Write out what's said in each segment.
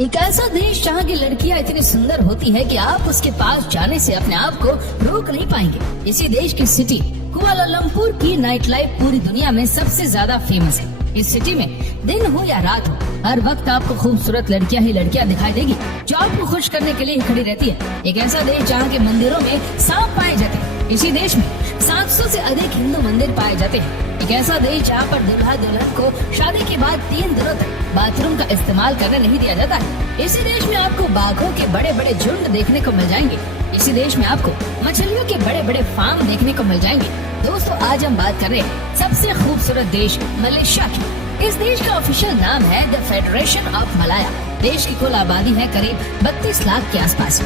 एक ऐसा देश जहाँ की लड़कियाँ इतनी सुंदर होती है कि आप उसके पास जाने से अपने आप को रोक नहीं पाएंगे। इसी देश की सिटी कुआलालंपुर की नाइट लाइफ पूरी दुनिया में सबसे ज्यादा फेमस है। इस सिटी में दिन हो या रात हो, हर वक्त आपको खूबसूरत लड़कियाँ ही लड़कियाँ दिखाई देगी जो आपको खुश करने के लिए खड़ी रहती है। एक ऐसा देश जहाँ के मंदिरों में सांप पाए जाते हैं। इसी देश में 700 से अधिक हिंदू मंदिर पाए जाते हैं। एक ऐसा देश जहाँ पर दूल्हा दुल्हन को शादी के बाद 3 दिनों तक बाथरूम का इस्तेमाल करने नहीं दिया जाता है। इसी देश में आपको बाघों के बड़े बड़े झुंड देखने को मिल जाएंगे। इसी देश में आपको मछलियों के बड़े बड़े फार्म देखने को मिल जाएंगे। दोस्तों, आज हम बात कर रहे हैं सबसे खूबसूरत देश मलेशिया की। इस देश का ऑफिशियल नाम है द फेडरेशन ऑफ मलाया। देश की कुल आबादी है करीब 32 लाख के आसपास।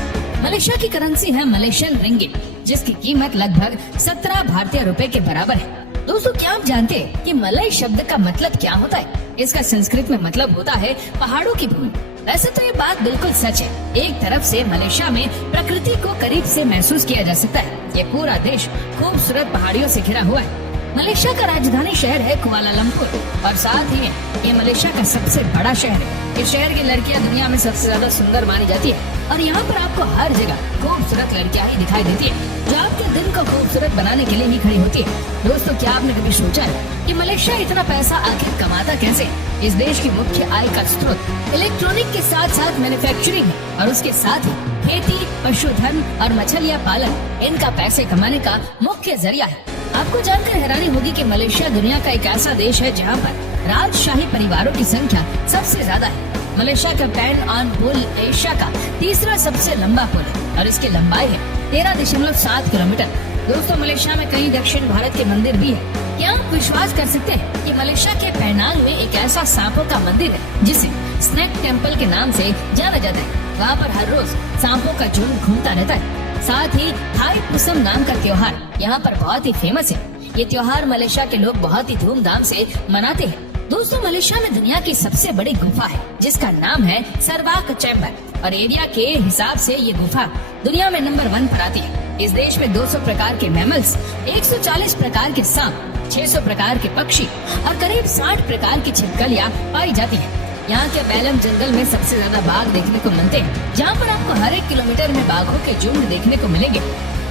मलेशिया की करेंसी है मलेशियन रिंगिट, जिसकी कीमत लगभग 17 भारतीय रुपए के बराबर है। दोस्तों, क्या आप जानते हैं कि मलय शब्द का मतलब क्या होता है? इसका संस्कृत में मतलब होता है पहाड़ों की भूमि। वैसे तो ये बात बिल्कुल सच है। एक तरफ से मलेशिया में प्रकृति को करीब से महसूस किया जा सकता है। ये पूरा देश खूबसूरत पहाड़ियों से घिरा हुआ है। मलेशिया का राजधानी शहर है कुआलालंपुर और साथ ही ये मलेशिया का सबसे बड़ा शहर है। इस शहर की लड़कियां दुनिया में सबसे ज्यादा सुंदर मानी जाती है और यहाँ पर आपको हर जगह खूबसूरत लड़कियां ही दिखाई देती है जो आपके दिन को खूबसूरत बनाने के लिए ही खड़ी होती है। दोस्तों, क्या आपने कभी सोचा है कि मलेशिया इतना पैसा आखिर कमाता कैसे? इस देश की मुख्य आय का स्रोत इलेक्ट्रॉनिक के साथ साथ मैन्युफैक्चरिंग है और उसके साथ ही खेती, पशुधन और मछलियाँ पालन इनका पैसे कमाने का मुख्य जरिया है। आपको जानकर हैरानी होगी कि मलेशिया दुनिया का एक ऐसा देश है जहाँ पर राजशाही परिवारों की संख्या सबसे ज्यादा है। मलेशिया का पैन ऑन पुल एशिया का तीसरा सबसे लंबा पुल है और इसकी लंबाई है 13.7 किलोमीटर। दोस्तों, मलेशिया में कई दक्षिण भारत के मंदिर भी है। क्या आप विश्वास कर सकते हैं कि मलेशिया के पेनांग में एक ऐसा सांपों का मंदिर है जिसे स्नेक टेम्पल के नाम से जाना जाता है। वहाँ पर हर रोज सांपों का झुंड घूमता रहता है। साथ ही थाई पुसम नाम का त्योहार यहाँ पर बहुत ही फेमस है। ये त्योहार मलेशिया के लोग बहुत ही धूमधाम से मनाते हैं। दोस्तों, मलेशिया में दुनिया की सबसे बड़ी गुफा है जिसका नाम है सरवाक चैम्बर और एरिया के हिसाब से ये गुफा दुनिया में नंबर 1 पर आती है। इस देश में 200 प्रकार के मैमल्स, 140 प्रकार के सांप, 600 प्रकार के पक्षी और करीब 60 प्रकार की छिपकलियाँ पाई जाती हैं। यहाँ के बैलम जंगल में सबसे ज्यादा बाघ देखने को मिलते हैं, जहाँ पर आपको हर 1 किलोमीटर में बाघों के झुंड देखने को मिलेंगे।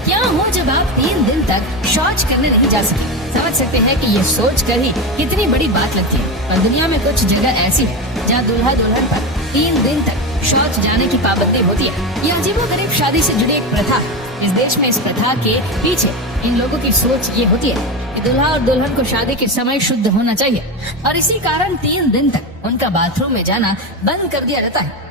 क्या हो जब आप 3 दिन तक शौच करने नहीं जा सके? समझ सकते हैं कि ये सोच कर ही कितनी बड़ी बात लगती है। और दुनिया में कुछ जगह ऐसी है जहाँ दूल्हा दुल्हन पर 3 दिन तक शौच जाने की पाबंदी होती है। यह अजीबोगरीब शादी से जुड़ी एक प्रथा। इस देश में इस प्रथा के पीछे इन लोगों की सोच ये होती है कि दूल्हा और दुल्हन को शादी के समय शुद्ध होना चाहिए और इसी कारण 3 दिन तक उनका बाथरूम में जाना बंद कर दिया जाता है।